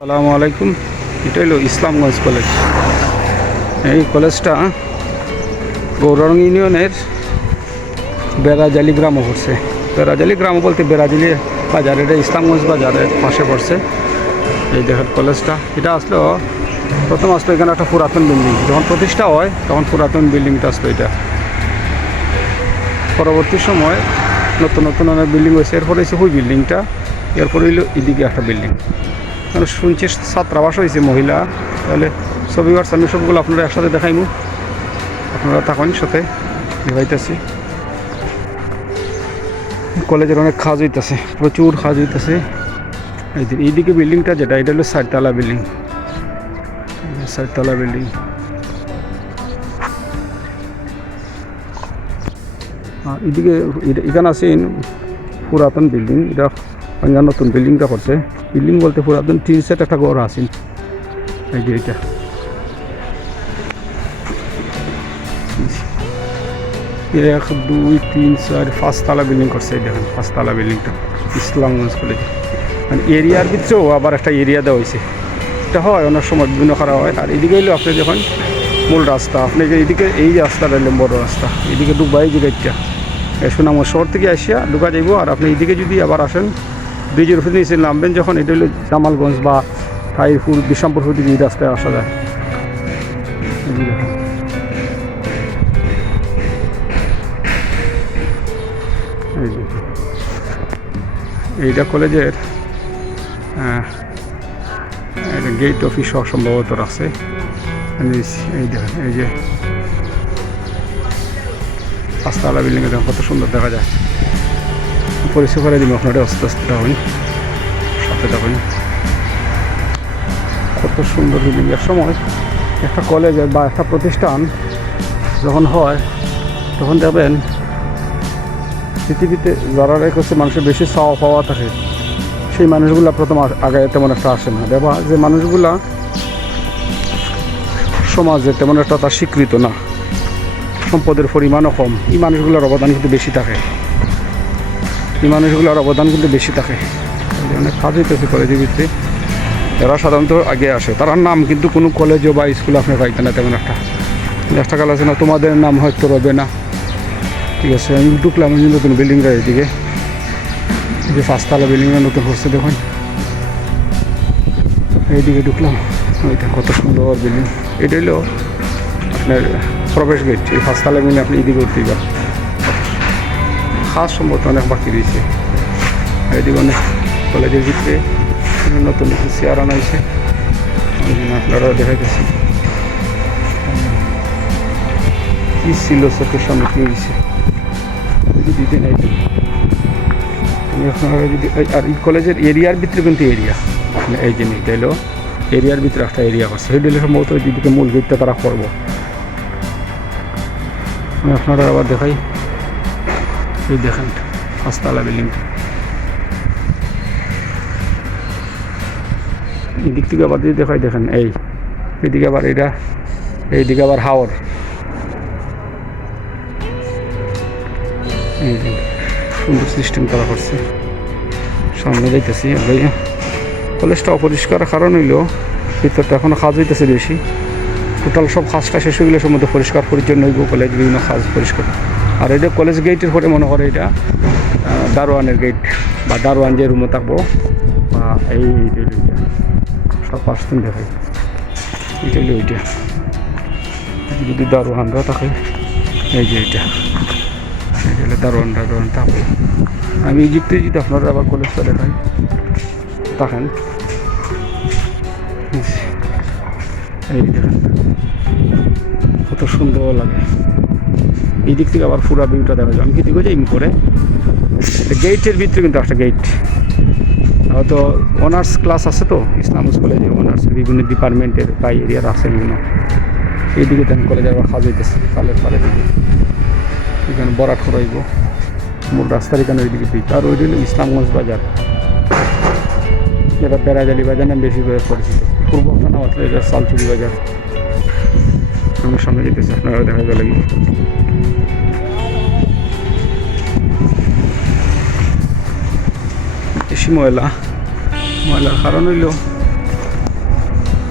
আসসালামু আলাইকুম। এটা হলো ইসলামগঞ্জ কলেজ। এই কলেজটা গৌরং ইউনিয়নের বেড়াজালি গ্রামও পড়ছে। বেড়াজালি গ্রাম বলতে বেড়াজালি বাজার, এটা ইসলামগঞ্জ বাজারের পাশে পড়ছে। এই দেখেন কলেজটা, এটা আসলো প্রথম আসলো এখানে একটা পুরাতন বিল্ডিং, যখন প্রতিষ্ঠা হয় তখন পুরাতন বিল্ডিংটা আসলো। এটা পরবর্তী সময় নতুন নতুন অনেক বিল্ডিং হয়েছে, এরপরে হয়েছে ওই বিল্ডিংটা, এরপরে হইলো এদিকে একটা বিল্ডিং। মানে শুনছি ছাত্রাবাস হয়েছে মহিলা, তাহলে ছবি আমি সবগুলো আপনারা একসাথে দেখাইমু, আপনারা থাকুন সাথে দেখাইতেছি। কলেজের অনেক কাজ হইতেছে, প্রচুর কাজ হইতেছে। এইদিকে বিল্ডিংটা যেটা, এটা হলো 4 তলা বিল্ডিং, 4 তলা বিল্ডিং। এদিকে এখানে আছে পুরাতন বিল্ডিং, এটা নতুন বিল্ডিংটা করছে। বিল্ডিং বলতে পুরাতন টিন সেট একটা ঘর আছে। এই যে এটা 1 2 3 4 5 তলা বিল্ডিং করছে। এই দেখেন 5 তলা বিল্ডিংটা ইসলামগঞ্জ কলেজ। মানে এরিয়ার ভিতরেও আবার একটা এরিয়া দেওয়া হয়েছে। এটা হয় অনেক সময় বিভিন্ন করা হয়। আর এদিকে এলো আপনি যখন মূল রাস্তা, আপনি যে এদিকে এই যে রাস্তাটা এলেন বড় রাস্তা, এদিকে ডুবাই যে গেটটা সুনামগঞ্জ শহর থেকে আসিয়া ঢুকা যাইব। আর আপনি এদিকে যদি আবার আসেন ব্রিজের উপরে নিচে নামবেন যখন, এটা হলো জামালগঞ্জ বা তাহিরপুর বিশামপুর থেকে এই রাস্তায় আসা যায়। এইটা কলেজের গেট অফিস সম্ভবত রাখছে। এই দেখেন, এই যে 5 তলা বিল্ডিং, দেখেন কত সুন্দর দেখা যায়। পরিচয় করে দিব আপনারা, আস্তে আস্তে থাকুন, সাথে থাকুন। কত সুন্দর বিল্ডিং। এক সময় একটা কলেজের বা একটা প্রতিষ্ঠান যখন হয় তখন দেখবেন পৃথিবীতে যারা রেখেছে মানুষের বেশি চাওয়া পাওয়া থাকে, সেই মানুষগুলা প্রথম আগে তেমন একটা আসে না। দেখবা যে মানুষগুলা সমাজে তেমন একটা তার স্বীকৃত না, সম্পদের পরিমাণও কম, এই মানুষগুলোর অবদান কিন্তু বেশি থাকে। এই মানুষগুলোর অবদান কিন্তু বেশি থাকে। অনেক কাজ হইতেছে কলেজের ভিতরে, এরা সাধারণত আগে আসে। তার নাম কিন্তু কোনো কলেজও বা স্কুলে আপনি পাইতেন না তেমন একটা। একটা কাল আছে না, তোমাদের নাম হয়তো রবে না, ঠিক আছে। আমি ঢুকলাম নতুন বিল্ডিংটা, এদিকে যে 5 তলা বিল্ডিংটা নতুন করছে দেখুন, এইদিকে ঢুকলাম। ওইটা কত সুন্দর বিল্ডিং। এটা হলো আপনার প্রবেশ গেট। এই 5 তলা বিল্ডিং আপনি এদিকে উঠতে যান, খাস সম্ভবত অনেক বাকি রয়েছে। এদিকে অনেক কলেজের ভিতরে নতুন নতুন চেয়ার আনা হয়েছে, আপনারা দেখাইতেছি কি ছিল চোখের সামনে কি হয়েছে দিতে নাই। আপনারা যদি আর এই কলেজের এরিয়ার ভিতরে কিন্তু এরিয়া, এই যে এটা হলো এরিয়ার ভিতরে একটা এরিয়া করছে। সেই দিলে সম্ভবত ওই দিকে মূল গেটটা তারা করবো। আমি আপনারা আবার দেখাই, এই দেখেন 5 তলা বিল্ডিংটা। এই দিক থেকে আবার যদি দেখাই, দেখেন এইদিকে আবার এটা, এইদিকে আবার হাওর। এই যে সুন্দর সিস্টেম করা করছে। সামনে যাইতেছি। কলেজটা অপরিষ্কার কারণ হইলো ভিতরটা এখনও কাজ হইতেছে বেশি। টোটাল সব কাজটা শেষ হয়ে গেলে সম্বন্ধে পরিষ্কার পরিচ্ছন্ন হইব কলেজ, বিভিন্ন কাজ পরিষ্কার। আর এটা কলেজ গেটের পরে মনে করে এটা দারোয়ানের গেট, বা দারোয়ান যে রুমে থাকবো, বা এইটা সব পাঁচদিন দেখাই। এটা হলো ওইটা, যদি দারোয়ানরা থাকে, এই যে এটা হলো দারোয়ান থাকবে। আমি ইজিপ্টে যদি আপনারা আবার কলেজটা দেখাই থাকেন, এই দেখেন কত সুন্দর লাগে। এই দিক থেকে আবার পুরা ভিউটা দেখা যায়। আমি কি দিকে যাই করে গেটের ভিতরে কিন্তু একটা গেট, হয়তো অনার্স ক্লাস আছে তো ইসলামগঞ্জ কলেজে, অনার্স বিভিন্ন ডিপার্টমেন্টের বা এরিয়ার আছে বিভিন্ন। এইদিকে তেমন কলেজে আবার কাজ হইতেছে কালের পাড়ের দিকে, এখানে বরাট করাইব মূল রাস্তার এখানে ওইদিকে দিই। আর ওই হলো ইসলামগঞ্জ বাজার, যেটা বেড়াজালি বাজার নাম বেশিভাবে পরিচিত। পূর্ব একটা নাম আসলে এটা সালচুরি বাজার। আমি সামনে যেতেছি, আপনারা দেখা গেল বেশি ময়লার কারণ হইল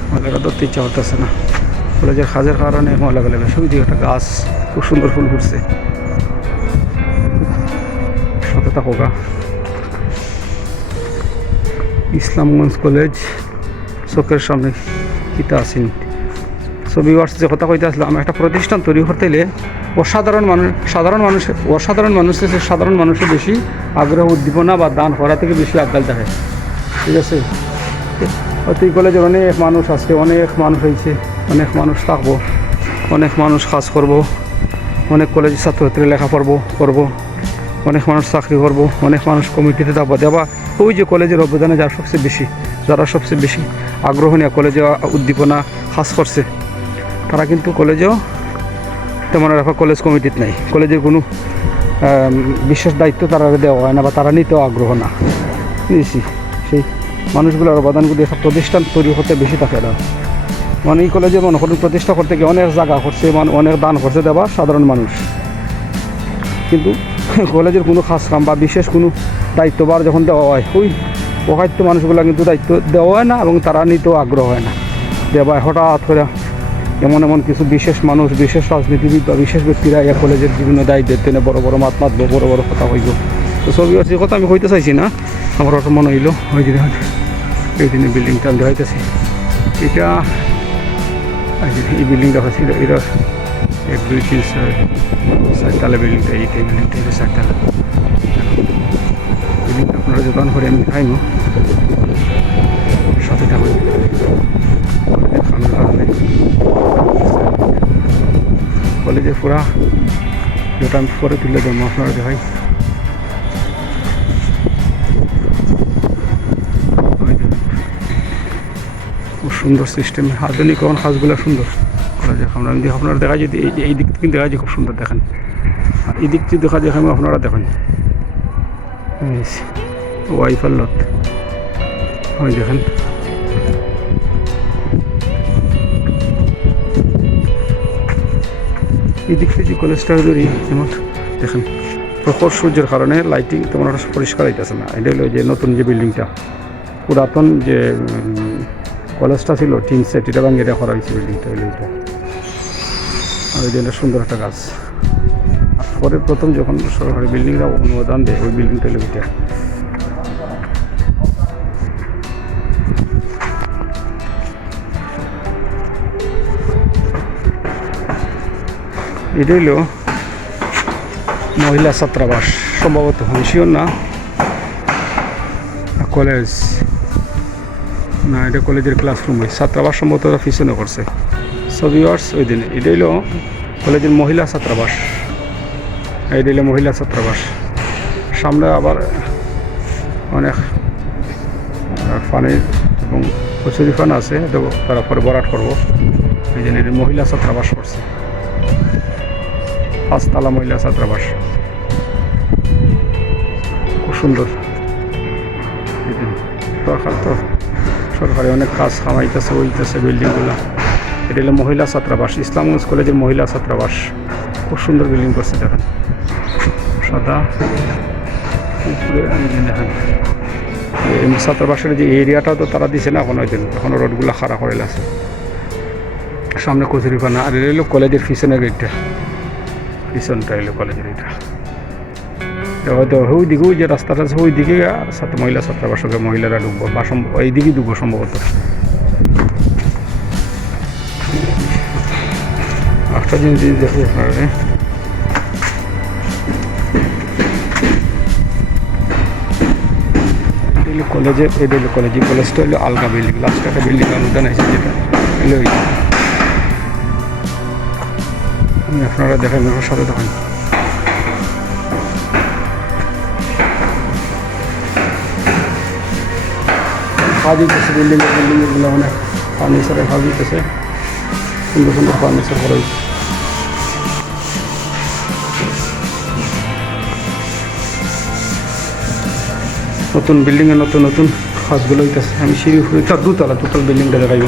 ময়লাটা ধরতে ইচ্ছা হতেছে না, কলেজের কাজের কারণে ময়লা গেলে বেশি। ওই দিকে একটা গাছ, খুব সুন্দর ফুল ফুটছে, সাথে থাকো গা। ইসলামগঞ্জ কলেজ চোখের সামনে কিতা আসেন। ছবি যে কথা কইতে আসলাম, একটা প্রতিষ্ঠান তৈরি করতে গেলে সাধারণ মানুষের বেশি আগ্রহ, উদ্দীপনা বা দান করা থেকে বেশি আগ্রাল থাকে, ঠিক আছে। হয়তো এই কলেজের অনেক মানুষ আছে, অনেক মানুষ হয়েছে, অনেক মানুষ থাকবো, অনেক মানুষ কাজ করব, অনেক কলেজের ছাত্রছাত্রী লেখা করবো, অনেক মানুষ চাকরি করবো, অনেক মানুষ কমিটিতে থাকবো দেওয়া। ওই যে কলেজের অবদানে যারা সবচেয়ে বেশি আগ্রহ নিয়ে কলেজে উদ্দীপনা কাজ করছে, তারা কিন্তু কলেজেও তেমন রাখা কলেজ কমিটিতে নাই, কলেজের কোনো বিশেষ দায়িত্ব তারা দেওয়া হয় না বা তারা নিতেও আগ্রহ না। বুঝেছি, সেই মানুষগুলোর অবদানগুলি একটা প্রতিষ্ঠান তৈরি করতে বেশি থাকে না। মানে এই কলেজে মনে করুন প্রতিষ্ঠা করতে গিয়ে অনেক জায়গা করছে, অনেক দান করছে দেওয়া সাধারণ মানুষ, কিন্তু কলেজের কোনো খাস কাম বা বিশেষ কোনো দায়িত্বভার যখন দেওয়া হয়, ওই অকাত্য মানুষগুলো কিন্তু দায়িত্ব দেওয়া হয় না এবং তারা নিতেও আগ্রহ হয় না দেওয়া। হঠাৎ করে এমন কিছু বিশেষ মানুষ, বিশেষ রাজনীতিবিদ বা বিশেষ ব্যক্তিরা এই কলেজের বিভিন্ন দায়িত্ব টেনে বড় বড় মাতবো, বড় কথা হইব। তো ছবি আছে কথা আমি হইতে চাইছি না, আমার অত মনে হইলো ওই দিন এই দিনে বিল্ডিংটা আমি দেখাইতেছি। এটা এই বিল্ডিংটা হচ্ছিল, এটা 1 2 3 4 তালা বিল্ডিংটা, এইটাই বিল্ডিংটা, এটা 4 তালা বিল্ডিংটা। আপনারা দোকান করে আমি খাইব, সাথে থাকুন। খানোর কারণে কলেজের পুরা যেটা আমি পরে তুলে দেবো আপনারা দেখাই। খুব সুন্দর সিস্টেম, আধুনিকরণ কাজগুলো সুন্দর কলেজে। আমি আপনারা দেখা যদি এই দিক থেকে দেখা যায় খুব সুন্দর দেখেন, আর এই দিক থেকে দেখা যায় আপনারা দেখেন ওয়াইফার লত ওই দেখেন। এই দিক থেকে যে কলেজটা ধরি যেমন দেখেন, প্রখর সূর্যের কারণে লাইটিং তেমন একটা পরিষ্কার হইতেছে না। এটা হলো যে নতুন যে বিল্ডিংটা, পুরাতন যে কলেজটা ছিল টিন সেট, এটা ভাঙিয়ে এটা করা হয়েছে বিল্ডিংটা, হলো এটা। আর ওই জন্য সুন্দর একটা গাছ। আর পরে প্রথম যখন সরকারি বিল্ডিংটা অনুমোদন দেয়, ওই বিল্ডিংটা হলো এটা। এটা হইল মহিলা ছাত্রাবাস, সম্ভবত আমি শিওর না, কলেজ না, এটা কলেজের ক্লাসরুম। ওই ছাত্রাবাস সম্ভবত পিছনে করছে। সো ভিউয়ার্স, ওই দিনে এটা হইল কলেজের মহিলা ছাত্রাবাস, এটা হইল মহিলা ছাত্রাবাস। সামনে আবার অনেক পানির এবং কচুরি ফান আছে, দেবো তারা পরে বরাট করবো। এই জন্য এটা মহিলা ছাত্রাবাস করছে, 5 তালা মহিলা ছাত্রাবাস, খুব সুন্দর। তো সরকারি অনেক কাজ কামাইতেছে, হইতেছে বিল্ডিংগুলো। এটা হলো মহিলা ছাত্রাবাস, ইসলামগঞ্জ কলেজের মহিলা ছাত্রাবাস। খুব সুন্দর বিল্ডিং করছে দেখেন, সাদা উপরে দেখেন। এই ছাত্রাবাসের যে এরিয়াটা তো তারা দিছে না এখন, ওই দিন এখনও রোডগুলো খাড়া করে আছে। সামনে কচুরিপানা, আর এটা হলো কলেজের পিছনের গেটটা, পিছনটা এলো কলেজের। এটা হয়তো ওই দিকে, ওই যে রাস্তাটা আছে ওই দিকে সাথে মহিলা ছাত্রাবাসকে মহিলারা ঢুকবো বা এই দিকেই ঢুকবো সম্ভবত। একটা জিনিস দেখি আপনারা, কলেজের, এটা হলো কলেজের, কলেজটা হলো আলগা বিল্ডিং, লাস্ট একটা বিল্ডিং অনুদান আছে যেটা এলো। আপনারা দেখেন, সাথে দেখেন। কাজ হইতেছে বিল্ডিংগুলো, অনেক ফার্নিচারের কাজ হইতেছে, সুন্দর সুন্দর ফার্নিচার করা হয়েছে। নতুন বিল্ডিংয়ে নতুন নতুন কাজগুলো হইতেছে। আমি সিঁড়ি উপরে তার দুতলা টোটাল বিল্ডিংটা দেখাইব,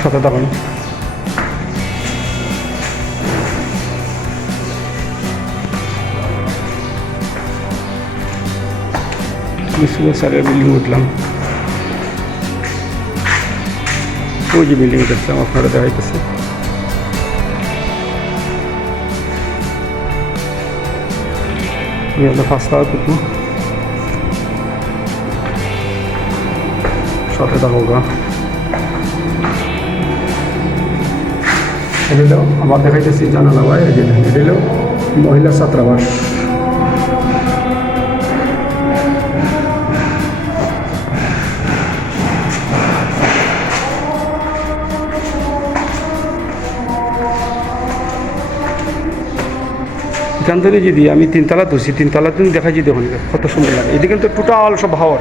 সাথে দেখেন। স্যারের বিল্ডিং উঠলাম, ওই যে বিল্ডিং দেখছিলাম আপনারা দেখাইতেছে। ফার্স্ট টাওয়ার কিন্তু সাথে থাকো গা। এটা আমার দেখাইতেছি জানালা ভাই, এটা হলো মহিলা ছাত্রাবাস। এখান থেকে যদি আমি তিনতলা ধরছি, তিনতলা তুমি দেখাই যদি দেখুন কত সুন্দর লাগে। এদিকে তো টোটাল সব হাওয়ার,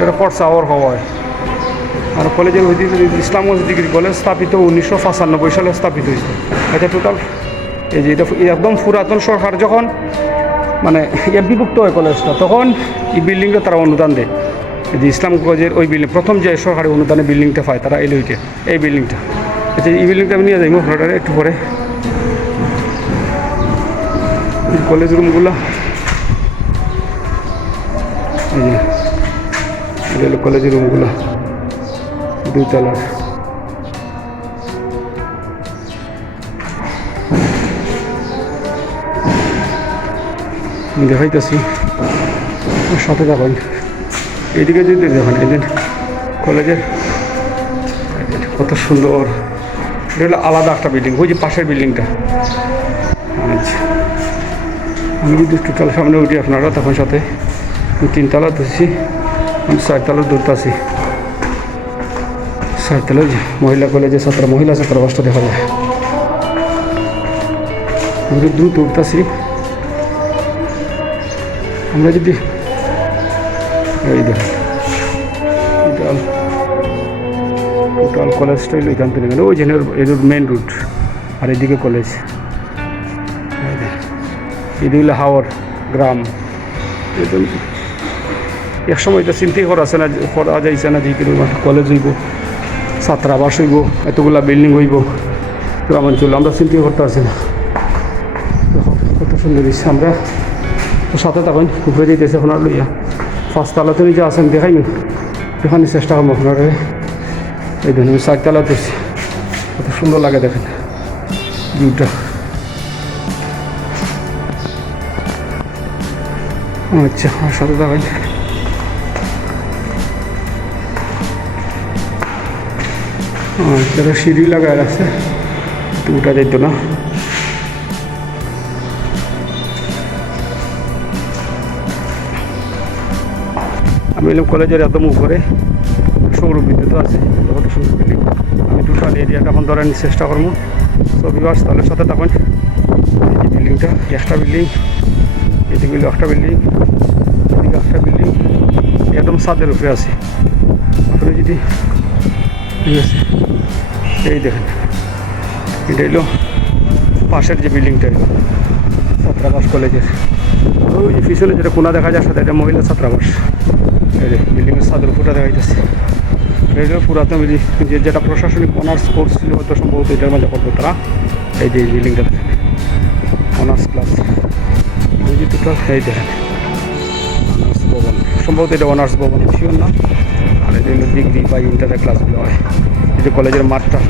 এটা ফর্সা হাওয়ার হয়। আর কলেজের ইসলামগঞ্জ ডিগ্রি কলেজ স্থাপিত 1995 সালে স্থাপিত হয়েছে। এটা টোটাল এই যে এটা একদম পুরাতন সরকার যখন মানে বিভক্ত হয় কলেজটা, তখন এই বিল্ডিংটা তারা অনুদান দেয়। এই যে ইসলামগঞ্জের ওই বিল্ডিং প্রথম যে সরকারি অনুদানে বিল্ডিংটা পায় তারা এলো ওইটা, এই বিল্ডিংটা। আচ্ছা এই বিল্ডিংটা আমি নিয়ে যাই আপনারা একটু পরে। কলেজ রুমগুলো এই যে কলেজের রুমগুলো 2 তলার। দেখাইতেছি সাথে দেখুন, এইদিকে যদি দেখুন এই যে কলেজের কত সুন্দর। এটা হলো আলাদা একটা বিল্ডিং, ওই যে পাশের বিল্ডিংটা। আচ্ছা আমি যদি টোটাল সামনে উঠি আপনারা তখন সাথে 3 তলা ধরছি, আমি 4 তলা দূরতে 4 তলায় মহিলা কলেজে মহিলা ছাত্রাবাসটা দেখা যায়। আমি দ্রুত উঠতেছি। আমরা যদি এই দেখুন টোটাল কলেজটাই এখান থেকে গেলে ওই জন্য এর মেন রুট, আর এদিকে কলেজ। এদিকে হলো হাওর গ্রাম। এক সময় এটা চিন্তাই করা যাইছে না যে কলেজ হইব, ছাত্রাবাস হইব, এতগুলা বিল্ডিং হইব গ্রামাঞ্চল, আমরা চিন্তাই করতে পারছি না। কত সুন্দর দিচ্ছে। আমরা তো সাথে তখন উপরে যেতেছি আপনার লইয়া 5 তলাতে যে আছেন দেখাই এখানে চেষ্টা করবো আপনার। এই ধরুন আমি 4 তলা দিচ্ছি, কত সুন্দর লাগে দেখেন ভিউটা। আচ্ছা আমার সাথে দেখাই। আচ্ছা সিঁড়ি লাগায় আছে, উঠা যেত না। আমি এলাম কলেজের একদম উপরে, সৌর বিদ্যুৎ আছে, কত সুন্দর বিল্ডিং। আমি টোটাল এরিয়াটা এখন ধরার চেষ্টা করবো। সব বিভাগ তাহলের সাথে তখন এই যে বিল্ডিংটা একটা বিল্ডিং, এদিকে একটা বিল্ডিং, এদিকে একটা বিল্ডিং, একদম ছাদের উপরে আছে। আপনি যদি ঠিক আছে এই দেখেন, এটা হলো পাশের যে বিল্ডিংটা ছাত্রাবাস কলেজের। ওই যে পিছনে যেটা কোনা দেখা যায় সাথে এটা মহিলা ছাত্রাবাস। এই যে বিল্ডিংয়ের ছাদের উপরটা দেখা যাচ্ছে। এটা পুরাতন যেটা প্রশাসনিক অনার্স কোর্স ছিল হয়তো সম্ভবত এটার মধ্যে করতো তারা। এই যে বিল্ডিংটা দেখেন অনার্স ক্লাস, ওই যে টোটাল এই দেখেন অনার্স ভবন, সম্ভবত এটা অনার্স ভবন শিওর না। আর এটা হলো ডিগ্রি বা ইন্টারের ক্লাসগুলো হয়। এই যে কলেজের মাঠটা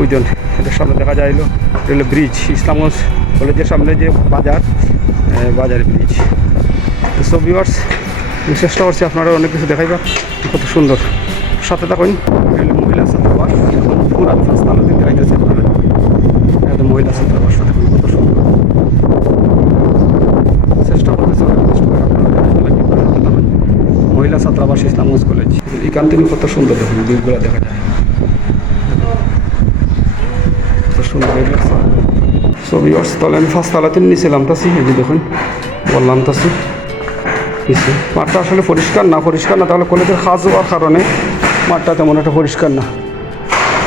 ওইজন, এটার সামনে দেখা যায় এটা হলো ব্রিজ, ইসলামগঞ্জ কলেজের সামনে যে বাজার ব্রিজ। তো সব ভিউয়ার্স আমি চেষ্টা করছি আপনারা অনেক কিছু দেখাইবা, কত সুন্দর। সাথে থাকুন। মহিলা ছাত্রাবাস পুরা ফার্স্ট তালা দিতে আইতেছে আপনারা, একদম মহিলা ছাত্রাবাস কত সুন্দর। চেষ্টা করতেছে মহিলা ছাত্রাবাস ইসলামগঞ্জ কলেজ। এখান থেকে কত সুন্দর দেখুন ভিউগুলো দেখা যায়, কত সুন্দর। সো ভিউয়ার্স তাহলে আমি ফার্স্ট তালাতে নিয়েছিলাম তাছি, এই যে দেখুন বললাম তাছি মাঠটা আসলে পরিষ্কার না তাহলে কলেজের কাজ হওয়ার কারণে মাঠটা তেমন একটা পরিষ্কার না।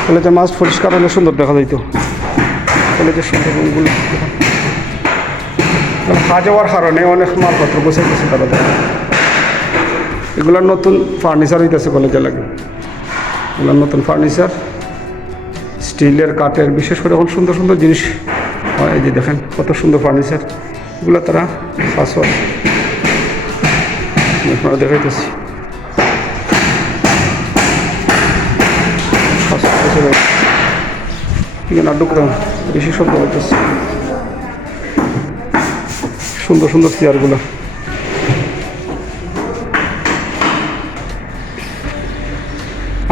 কলেজের মাছ পরিষ্কার হলে সুন্দর দেখা যাইতো। কলেজের সুন্দর রুমগুলো কাজ হওয়ার কারণে অনেক মালপত্র বসে গেছে তারা। এগুলোর নতুন ফার্নিচার হইতেছে কলেজে লাগে, এগুলোর নতুন ফার্নিচার স্টিলের কাঠের, বিশেষ করে এখন সুন্দর সুন্দর জিনিস হয়। এই যে দেখেন কত সুন্দর ফার্নিচার, এগুলো তারা কাজ হয়। আপনারা দেখাইতেছি ভিতরে এখানে ঢুকতাম বেশি শব্দ হইতেছে। সুন্দর সুন্দর চেয়ারগুলো।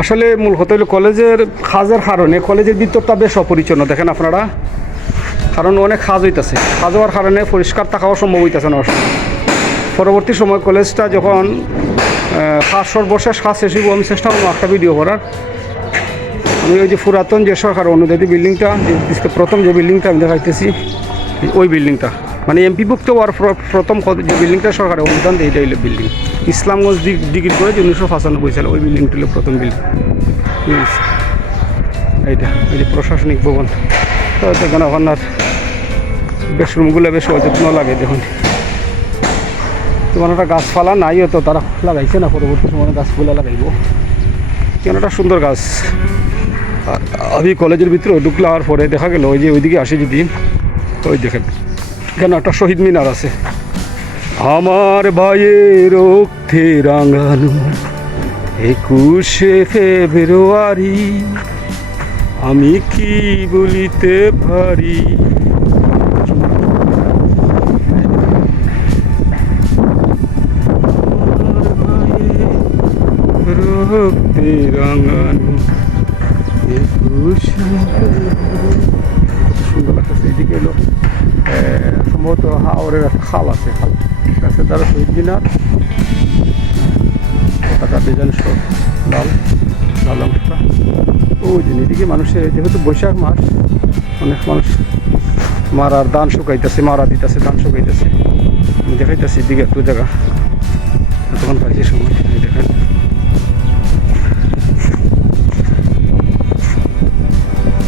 আসলে মূল কথা হলো কলেজের কাজের কারণে কলেজের ভিতরটা বেশ অপরিচ্ছন্ন দেখেন আপনারা, কারণ অনেক কাজ হইতেছে, কাজ হওয়ার কারণে পরিষ্কার থাকাও সম্ভব হইতেছে না। পরবর্তী সময় কলেজটা যখন কাজ সর্বশেষ কাজ শেষ হইব, আমি চেষ্টা করবো একটা ভিডিও করার। আমি ওই যে পুরাতন যে সরকার অনুদানী বিল্ডিংটা, প্রথম যে বিল্ডিংটা আমি দেখাইতেছি, ওই বিল্ডিংটা মানে এমপিভুক্ত হওয়ার প্রথম যে বিল্ডিংটা সরকারের অনুদান দিয়ে, এইটা হইল বিল্ডিং ইসলামগঞ্জ ডিগ্রি কলেজ 1995 সালে, ওই বিল্ডিংটা হলো প্রথম বিল্ডিং। ঠিক আছে, এইটা এই যে প্রশাসনিক ভবন। তো দেখেন আপনার বেশ রুমগুলো বেশ অযত্ন লাগে দেখুন। তোমার একটা গাছপালা নাই তো তারা লাগাইছে না, পরবর্তী সময় গাছগুলো লাগাইব, কেন একটা সুন্দর গাছ। আমি কলেজের ভিতরে ঢুকলার পরে দেখা গেল ওই যে ওইদিকে আসে যদি, ওই দেখেন কেন একটা শহীদ মিনার আছে। আমার ভাইয়ের রক্তে রাঙানো 21শে ফেব্রুয়ারি, আমি কি বলিতে পারি। রক্তে রাঙানো 21শে সুন্দর লাগতেছে। এদিকে এলো সম্ভবত হাওড়ের একটা খাল আছে, খাল আছে তারা শহীদ মিনার, পতাকা ডিজাইন সব লাল লাল অংশটা। ওই যে এদিকে মানুষের যেহেতু বৈশাখ মাস, অনেক মানুষ মারার ধান শুকাইতেছে, মারা দিতেছে, ধান শুকাইতেছে। আমি দেখাইতেছি এদিকে একটু জায়গা তখন পাইছি সময় দেখেন।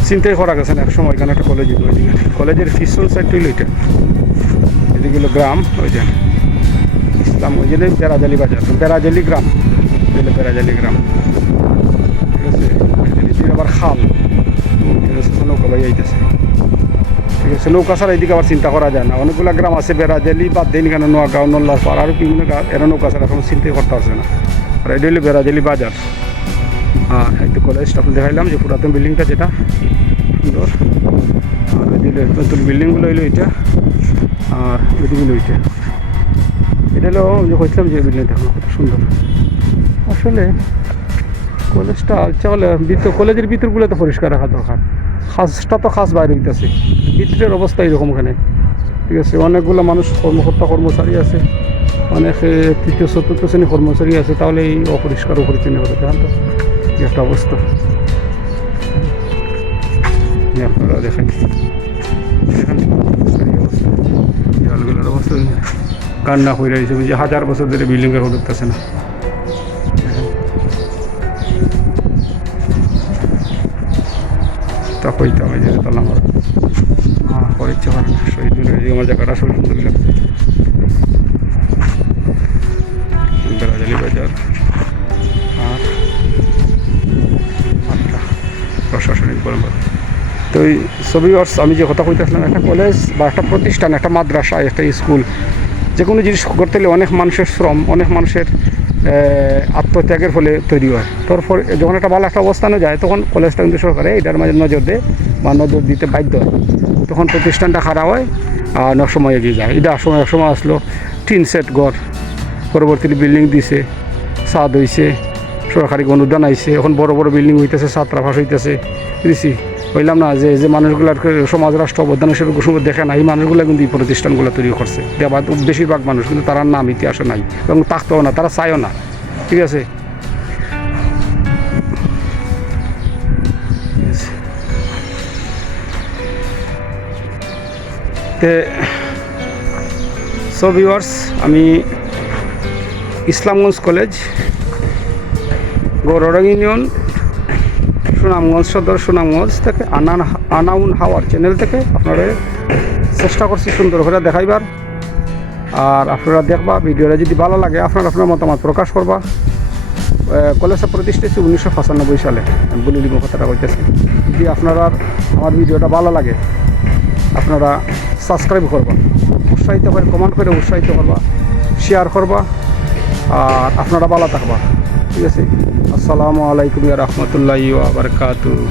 চিন্তাই করা গেছে না এক সময় এখানে একটা কলেজ, ওইদিকে কলেজের পিছন সাইড হইল এটা, এদিকে হলো গ্রাম, ওই যে ইসলাম, ওই জন্য বেড়াজালি বাজার, বেড়াজালি গ্রাম, এগুলো বেড়াজালি গ্রাম। ঠিক আছে, এদিকে আবার খাল, নৌকা ভাই আইতেছে। ঠিক আছে, নৌকা ছাড়া এদিকে আবার চিন্তা করা যায় না। অনেকগুলো গ্রাম আছে বেড়াজালি বাদ দেন কেন, নোয়াগাঁও, নল্লার পাড়, আরও বিভিন্ন গাছ, এরা নৌকা ছাড়া এখন চিন্তাই করতে আসে না। আর এটা হলো বেড়াজালি বাজার। আর এই তো কলেজটা আপনি দেখাইলাম যে পুরাতন বিল্ডিংটা যেটা সুন্দর, আর ওইদিকে নতুন বিল্ডিংগুলো হইলো এটা, আর ওইদিকগুলো ওইটা। এটা হলো যে বলছিলাম যে বিল্ডিংটা এখন কত সুন্দর। আসলে কলেজটা চলে কলেজের ভিতরগুলো তো পরিষ্কার রাখা দরকার, খাসটা তো খাস বাইরে হইতেছে, ভিতরের অবস্থা এরকম এখানে। ঠিক আছে, অনেকগুলো মানুষ কর্মকর্তা কর্মচারী আছে, অনেক তৃতীয় চতুর্থ শ্রেণী কর্মচারী আছে, তাহলে এই অপরিষ্কার অপরিচ্ছন্ন হবে জান তো একটা অবস্থা। আপনারা দেখেন দেখেন অবস্থা, জলগুলোর অবস্থা কান্না হয়ে রয়েছে, যে 1000 বছর ধরে বিল্ডিংয়ে ঢুকতেছে না। তা কইতে হবে যে তাহলে আমার করে ইচ্ছে করে না, শহীদ মিনার আমার জায়গাটা আসলে সুন্দর লাগছে। বেড়াজালি বাজার আর প্রশাসনিক বলব। তো এই ছবি আমি যে কথা কইতেছিলাম, একটা কলেজ বা একটা প্রতিষ্ঠান, একটা মাদ্রাসা, একটা স্কুল, যে কোনো জিনিস করতে গেলে অনেক মানুষের শ্রম, অনেক মানুষের আত্মত্যাগের ফলে তৈরি হয়। তারপর যখন একটা ভালো একটা অবস্থানে যায়, তখন কলেজটা কিন্তু সরকারে এটার মাঝে নজর দেয় বা নজর দিতে বাধ্য হয়, তখন প্রতিষ্ঠানটা খারাপ হয় আর অনেক সময় এগিয়ে যায়। এটা এক সময় আসলো টিন সেট ঘর, পরবর্তীতে বিল্ডিং দিছে, ছাদ হয়েছে, সরকারি অনুদান আইছে, এখন বড় বড় বিল্ডিং হইতেছে, ছাত্রাবাস হইতেছে। বুঝছি বললাম না যে যে মানুষগুলোর সমাজ রাষ্ট্র অবদান হিসেবে কুসুম দেখে না, এই মানুষগুলো কিন্তু এই প্রতিষ্ঠানগুলো তৈরি করছে। দেওয়া বেশিরভাগ মানুষ কিন্তু তার নাম ইতিহাসও নাই এবং থাকতেও না, তারা চায়ও না। ঠিক আছে, সো ভিউয়ার্স, আমি ইসলামগঞ্জ কলেজ, গৌরডাঙ্গা ইউনিয়ন, সুনামগঞ্জ সদর, সুনামগঞ্জ থেকে আনাউন হাওয়ার চ্যানেল থেকে আপনারা চেষ্টা করছি সুন্দর করে দেখাইবার। আর আপনারা দেখবা, ভিডিওটা যদি ভালো লাগে আপনার মতামত প্রকাশ করবা। কলেজটা প্রতিষ্ঠিত হয়েছে 1995 সালে, আমি বলে দিব কথাটা কইতেছি। যদি আপনারা আমার ভিডিওটা ভালো লাগে আপনারা সাবস্ক্রাইব করবা, উৎসাহিত করে কমেন্ট করে উৎসাহিত করবা, শেয়ার করবা, আর আপনারা ভালো থাকবা। ঠিক আছে, আসসালামু আলাইকুম ওয়া রাহমাতুল্লাহি ওয়া বারাকাতুহু।